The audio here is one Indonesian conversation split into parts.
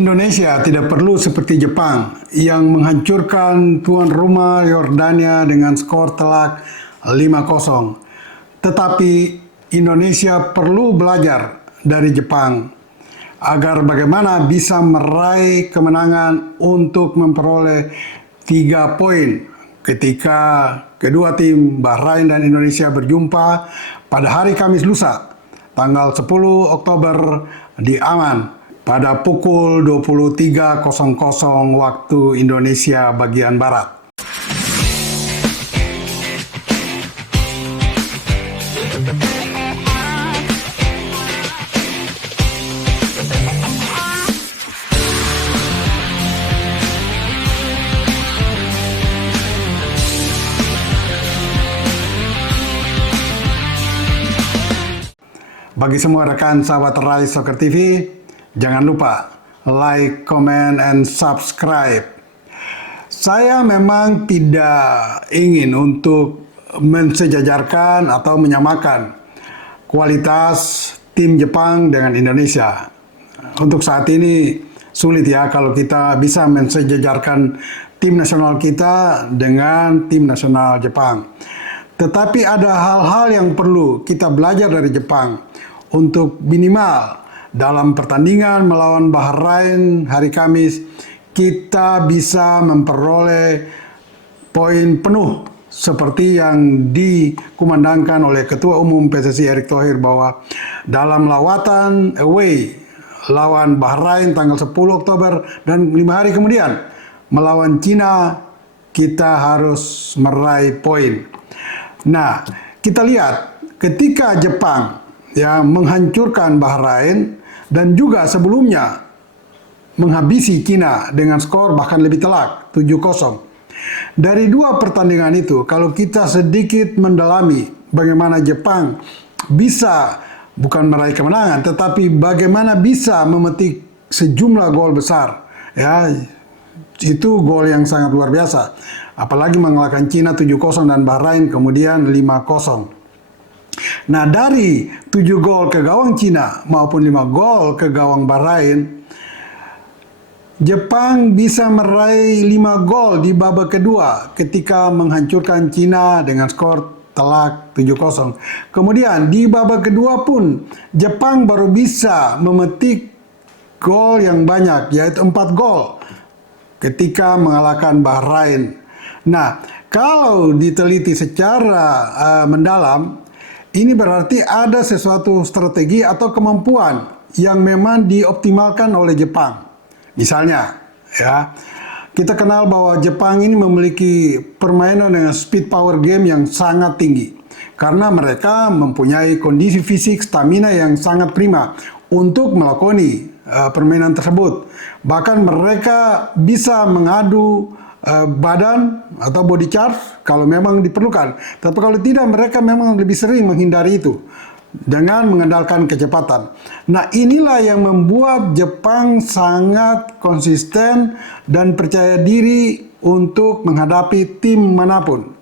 Indonesia tidak perlu seperti Jepang yang menghancurkan tuan rumah Yordania dengan skor telak 5-0. Tetapi Indonesia perlu belajar dari Jepang agar bagaimana bisa meraih kemenangan untuk memperoleh 3 poin ketika kedua tim Bahrain dan Indonesia berjumpa pada hari Kamis lusa, tanggal 10 Oktober di Amman pada pukul 23.00 waktu Indonesia bagian Barat. Bagi semua rekan sahabat Rise Soccer TV, jangan lupa like, comment, and subscribe. Saya memang tidak ingin untuk mensejajarkan atau menyamakan kualitas tim Jepang dengan Indonesia. Untuk saat ini sulit ya kalau kita bisa mensejajarkan tim nasional kita dengan tim nasional Jepang. Tetapi ada hal-hal yang perlu kita belajar dari Jepang untuk minimal dalam pertandingan melawan Bahrain hari Kamis, kita bisa memperoleh poin penuh seperti yang dikumandangkan oleh Ketua Umum PSSI Erick Thohir bahwa dalam lawatan away lawan Bahrain tanggal 10 Oktober dan 5 hari kemudian melawan Cina, kita harus meraih poin. Nah, kita lihat ketika Jepang menghancurkan Bahrain dan juga sebelumnya menghabisi Cina dengan skor bahkan lebih telak 7-0. Dari dua pertandingan itu, kalau kita sedikit mendalami bagaimana Jepang bisa bukan meraih kemenangan, tetapi bagaimana bisa memetik sejumlah gol besar, ya itu gol yang sangat luar biasa. Apalagi mengalahkan Cina 7-0 dan Bahrain kemudian 5-0. Nah, dari 7 gol ke gawang Cina maupun 5 gol ke gawang Bahrain, Jepang bisa meraih 5 gol di babak kedua ketika menghancurkan Cina dengan skor telak 7-0. Kemudian di babak kedua pun Jepang baru bisa memetik gol yang banyak, yaitu 4 gol ketika mengalahkan Bahrain. Nah, kalau diteliti secara mendalam, ini berarti ada sesuatu strategi atau kemampuan yang memang dioptimalkan oleh Jepang. Misalnya, ya, kita kenal bahwa Jepang ini memiliki permainan dengan speed power game yang sangat tinggi. Karena mereka mempunyai kondisi fisik stamina yang sangat prima untuk melakoni permainan tersebut. Bahkan mereka bisa mengadu badan atau body charge kalau memang diperlukan. Tapi kalau tidak, mereka memang lebih sering menghindari itu dengan mengandalkan kecepatan. Nah, inilah yang membuat Jepang sangat konsisten dan percaya diri untuk menghadapi tim manapun.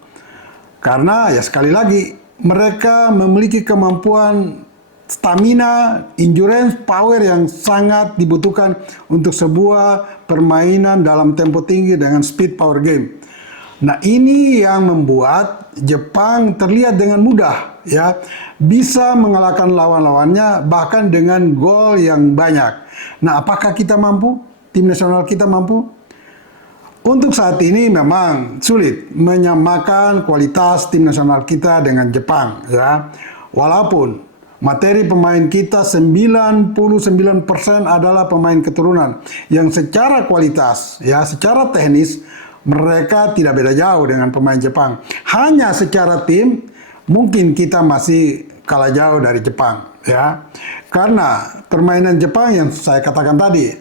Karena ya sekali lagi, mereka memiliki kemampuan stamina, endurance, power yang sangat dibutuhkan untuk sebuah permainan dalam tempo tinggi dengan speed power game. Nah, ini yang membuat Jepang terlihat dengan mudah ya bisa mengalahkan lawan-lawannya bahkan dengan gol yang banyak. Nah, apakah kita mampu? Tim nasional kita mampu? Untuk saat ini memang sulit menyamakan kualitas tim nasional kita dengan Jepang ya. Walaupun materi pemain kita 99% adalah pemain keturunan yang secara kualitas, ya secara teknis mereka tidak beda jauh dengan pemain Jepang. Hanya secara tim mungkin kita masih kalah jauh dari Jepang, ya. Karena permainan Jepang yang saya katakan tadi,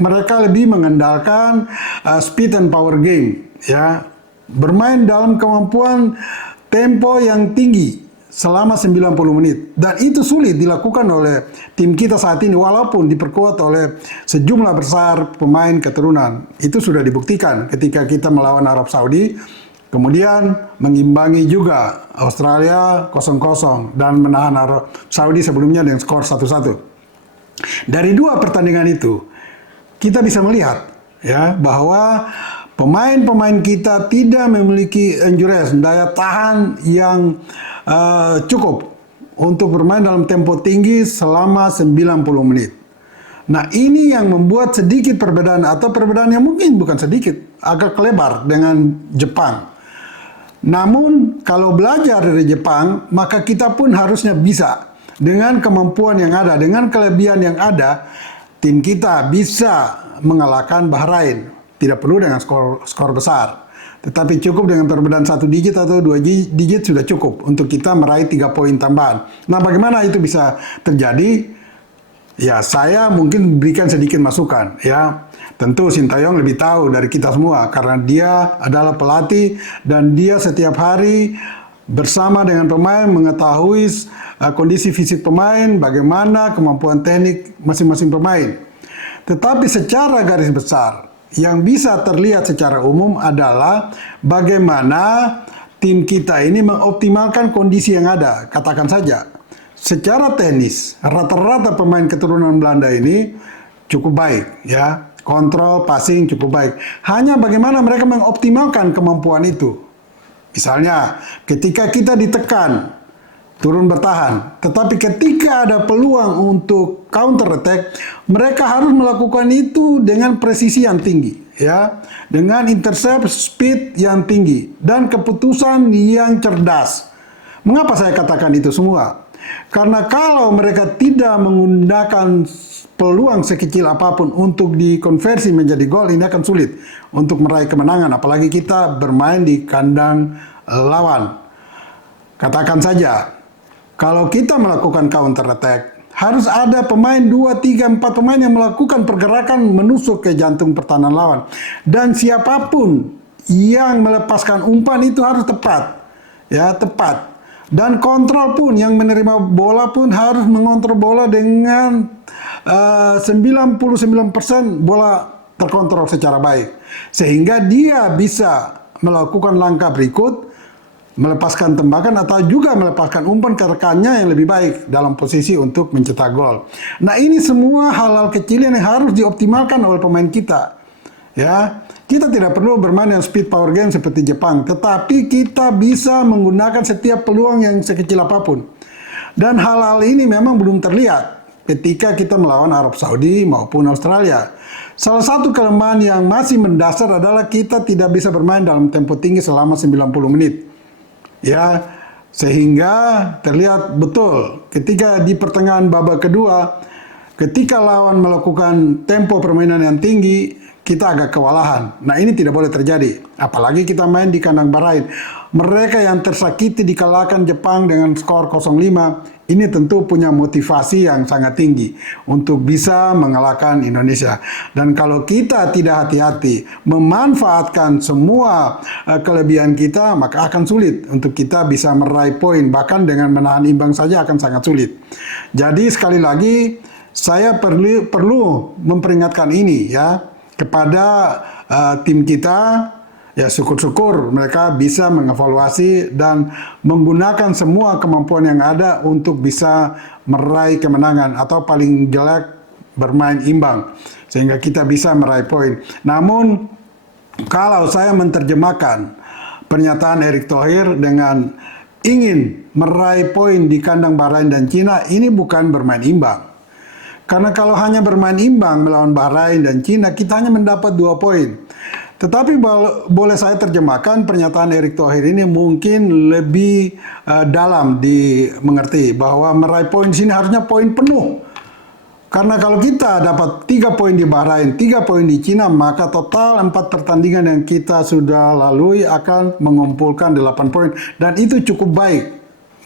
mereka lebih mengandalkan speed and power game, ya. Bermain dalam kemampuan tempo yang tinggi selama 90 menit. Dan itu sulit dilakukan oleh tim kita saat ini walaupun diperkuat oleh sejumlah besar pemain keturunan. Itu sudah dibuktikan ketika kita melawan Arab Saudi, kemudian mengimbangi juga Australia 0-0 dan menahan Arab Saudi sebelumnya dengan skor 1-1. Dari dua pertandingan itu, kita bisa melihat ya bahwa pemain-pemain kita tidak memiliki endurance, daya tahan yang cukup untuk bermain dalam tempo tinggi selama 90 menit. Nah, ini yang membuat sedikit perbedaan, atau perbedaan yang mungkin bukan sedikit, agak lebar dengan Jepang. Namun, kalau belajar dari Jepang, maka kita pun harusnya bisa. Dengan kemampuan yang ada, dengan kelebihan yang ada, tim kita bisa mengalahkan Bahrain. Tidak perlu dengan skor besar. Tetapi cukup dengan perbedaan 1 digit atau 2 digit sudah cukup untuk kita meraih 3 poin tambahan. Nah, bagaimana itu bisa terjadi? Ya, saya mungkin berikan sedikit masukan ya. Tentu Sintayong lebih tahu dari kita semua karena dia adalah pelatih dan dia setiap hari bersama dengan pemain mengetahui kondisi fisik pemain, bagaimana kemampuan teknik masing-masing pemain. Tetapi secara garis besar yang bisa terlihat secara umum adalah bagaimana tim kita ini mengoptimalkan kondisi yang ada. Katakan saja secara teknis, rata-rata pemain keturunan Belanda ini cukup baik, ya. Kontrol, passing cukup baik. Hanya bagaimana mereka mengoptimalkan kemampuan itu. Misalnya, ketika kita ditekan, turun bertahan. Tetapi ketika ada peluang untuk counter attack, mereka harus melakukan itu dengan presisi yang tinggi, ya, dengan intercept speed yang tinggi dan keputusan yang cerdas. Mengapa saya katakan itu semua? Karena kalau mereka tidak menggunakan peluang sekecil apapun untuk dikonversi menjadi gol, ini akan sulit untuk meraih kemenangan. Apalagi kita bermain di kandang lawan. Katakan saja, kalau kita melakukan counter attack, harus ada pemain 2, 3, 4 pemain yang melakukan pergerakan menusuk ke jantung pertahanan lawan. Dan siapapun yang melepaskan umpan itu harus tepat. Ya, tepat. Dan kontrol pun, yang menerima bola pun harus mengontrol bola dengan 99% bola terkontrol secara baik. Sehingga dia bisa melakukan langkah berikut, melepaskan tembakan atau juga melepaskan umpan ke rekannya yang lebih baik dalam posisi untuk mencetak gol. Nah, ini semua hal-hal kecil yang harus dioptimalkan oleh pemain kita. Ya, kita tidak perlu bermain yang speed power game seperti Jepang, tetapi kita bisa menggunakan setiap peluang yang sekecil apapun. Dan hal-hal ini memang belum terlihat ketika kita melawan Arab Saudi maupun Australia. Salah satu kelemahan yang masih mendasar adalah kita tidak bisa bermain dalam tempo tinggi selama 90 menit. Ya, sehingga terlihat betul ketika di pertengahan babak kedua, ketika lawan melakukan tempo permainan yang tinggi, kita agak kewalahan. Nah, ini tidak boleh terjadi. Apalagi kita main di kandang Bahrain. Mereka yang tersakiti dikalahkan Jepang dengan skor 0-5, ini tentu punya motivasi yang sangat tinggi untuk bisa mengalahkan Indonesia. Dan kalau kita tidak hati-hati memanfaatkan semua kelebihan kita, maka akan sulit untuk kita bisa meraih poin. Bahkan dengan menahan imbang saja akan sangat sulit. Jadi sekali lagi, saya perlu memperingatkan ini ya, kepada tim kita. Ya, syukur-syukur mereka bisa mengevaluasi dan menggunakan semua kemampuan yang ada untuk bisa meraih kemenangan atau paling jelek bermain imbang sehingga kita bisa meraih poin. Namun kalau saya menerjemahkan pernyataan Erick Thohir dengan ingin meraih poin di kandang Bahrain dan Cina, ini bukan bermain imbang. Karena kalau hanya bermain imbang melawan Bahrain dan Cina, kita hanya mendapat 2 poin. Tetapi boleh saya terjemahkan pernyataan Erick Thohir ini mungkin lebih dalam dimengerti bahwa meraih poin di sini harusnya poin penuh. Karena kalau kita dapat 3 poin di Bahrain, 3 poin di Cina, maka total 4 pertandingan yang kita sudah lalui akan mengumpulkan 8 poin. Dan itu cukup baik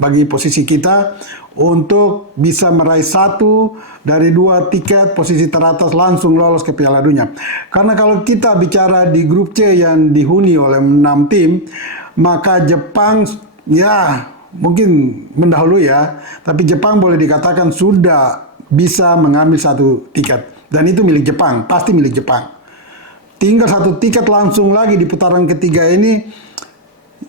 bagi posisi kita untuk bisa meraih 1 dari 2 tiket posisi teratas langsung lolos ke Piala Dunia. Karena kalau kita bicara di grup C yang dihuni oleh 6 tim, maka Jepang ya mungkin mendahului ya, tapi Jepang boleh dikatakan sudah bisa mengambil 1 tiket. Dan itu milik Jepang, pasti milik Jepang. Tinggal 1 tiket langsung lagi di putaran ketiga ini.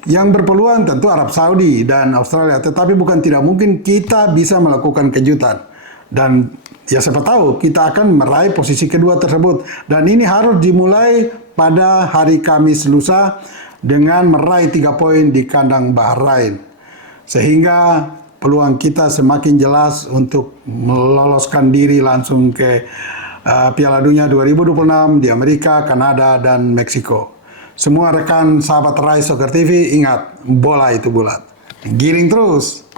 Yang berpeluang tentu Arab Saudi dan Australia, tetapi bukan tidak mungkin kita bisa melakukan kejutan. Dan ya siapa tahu kita akan meraih posisi kedua tersebut. Dan ini harus dimulai pada hari Kamis lusa dengan meraih 3 poin di kandang Bahrain. Sehingga peluang kita semakin jelas untuk meloloskan diri langsung ke Piala Dunia 2026 di Amerika, Kanada, dan Meksiko. Semua rekan sahabat Rai Soccer TV, ingat, bola itu bulat. Giring terus!